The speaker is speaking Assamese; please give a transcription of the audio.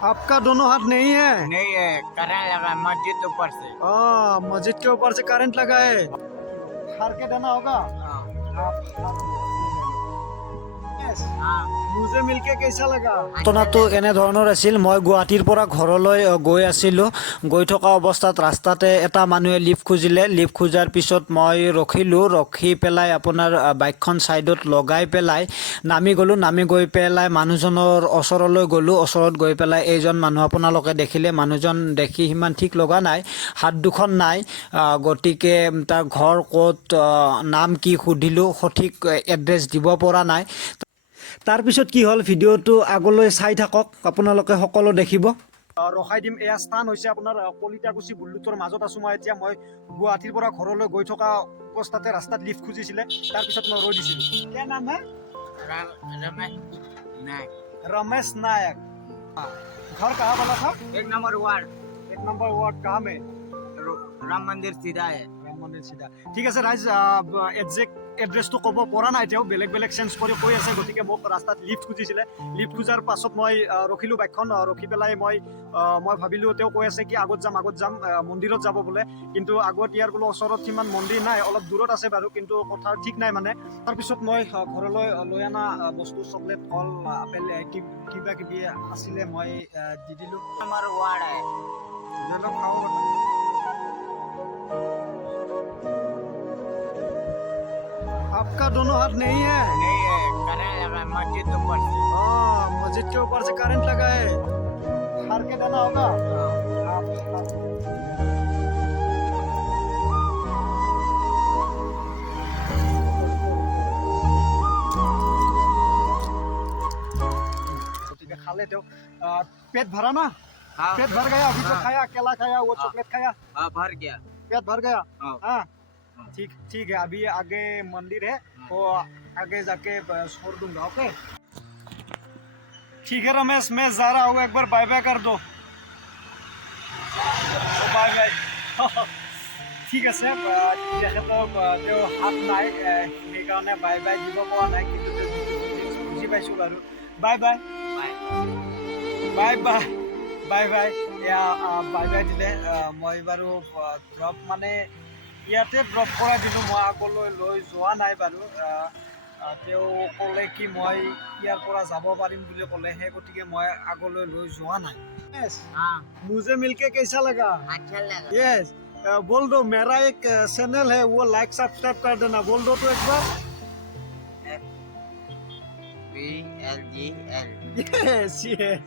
आपका दोनों हाथ नहीं है? नहीं है, करंट लगा मस्जिद ऊपर से। मस्जिद के ऊपर से करंट लगा है। हार के देना होगा। मुझे मिलके कैसा लगा? ঘটনাটো এনে ধৰণৰ আছিল। মই গুৱাহাটীৰ পৰা ঘৰলৈ গৈ আছিলোঁ। গৈ থকা অৱস্থাত ৰাস্তাতে এটা মানুহে লিফ্ট খুজিলে। লিফ্ট খোজাৰ পিছত মই ৰখিলোঁ। ৰখি পেলাই আপোনাৰ বাইকখন ছাইডত লগাই পেলাই নামি গ'লোঁ। নামি গৈ পেলাই মানুহজনৰ ওচৰলৈ গ'লোঁ। ওচৰত গৈ পেলাই এইজন মানুহ আপোনালোকে দেখিলে। মানুহজন দেখি সিমান ঠিক লগা নাই, হাত দুখন নাই। গতিকে তাৰ ঘৰ ক'ত, নাম কি সুধিলোঁ, সঠিক এড্ৰেছ দিব পৰা নাই। তাৰপিছত কি হ'ল, ভিডিঅ'টো আগলৈ চাই থাকক, আপোনালোকে সকলো দেখিব। ৰখাই দিম। এয়া স্থান হৈছে আপোনাৰ কলিতাকুছি বুল্লুথৰ মাজত আছোঁ মই এতিয়া। মই গুৱাহাটীৰ পৰা ঘৰলৈ গৈ থকা অৱস্থাতে ৰাস্তাত লিফ্ট খুজিছিলে। তাৰপিছত মই ৰৈ দিছিলোঁ। क्या नाम है? रमेश नायक। रमेश नायक। घर कहाँ वाला था? 1 नंबर वार्ड, 1 नंबर वार्ड कहाँ में? राम मंदिर सीधा है। ৰাম মন্দিৰ চিধা। ঠিক আছে ৰাইজ, একজেক্ট এড্ৰেছটো ক'ব পৰা নাই। তেওঁ বেলেগ বেলেগ চেঞ্জ কৰি কৈ আছে। গতিকে মোক ৰাস্তাত লিফ্ট খুজিছিলে। লিফ্ট খোজাৰ পাছত মই ৰখিলোঁ বাইকখন। ৰখি পেলাই মই ভাবিলোঁ, তেওঁ কৈ আছে কি আগত যাম মন্দিৰত যাব বোলে। কিন্তু আগত ইয়াৰ বোলে ওচৰত সিমান মন্দিৰ নাই, অলপ দূৰত আছে বাৰু, কিন্তু কথা ঠিক নাই মানে। তাৰপিছত মই ঘৰলৈ লৈ অনা বস্তু, চকলেট, কল, আপেল, কিবা কিবি আছিলে মই দি দিলোঁ। नंबर वार्ड है। খাওঁ। आपका दोनों हाथ नहीं है? नहीं है, करंट लगा मस्जिद ऊपर से। मस्जिद के ऊपर से करंट लगा है। हार के देना होगा। ठीक है, खा लेते हो। पेट भरा ना? हाँ, पेट भर गया? अभी तो खाया, केला खाया, वो चॉकलेट खाया, हाँ, भर गया। पेट भर गया। हाँ। हाँ, ठीक ठीक है। अभी आगे मंदिर है, वो आगे जाके छोड़ दूंगा। ओके, ठीक है रमेश, मैं जा रहा हूँ। एक बार बाय बाय कर दो। Bye bye. ঠিক আছে। তেখেতক তেওঁ হাত নাই, সেইকাৰণে বাই বাই দিব পৰা নাই, কিন্তু বুজি পাইছোঁ বাৰু। Bye bye bye bye bye bye. এয়া বাই বাই দিলে। মই বাৰু ড্ৰপ মানে ইয়াতে ড্ৰপ কৰাই দিলোঁ। মই আগলৈ লৈ যোৱা নাই বাৰু। তেওঁ ক'লে কি মই ইয়াৰ পৰা যাব পাৰিম বুলি ক'লে, সেই গতিকে মই আগলৈ লৈ যোৱা নাই। हाँ, मुझे मिलके कैसा लगा? अच्छा लगा। यस, बोल दो मेरा एक चैनल है, वो लाइक सब्सक्राइब कर देना। बोल दो तो एक बार। BLGL। Yes yes.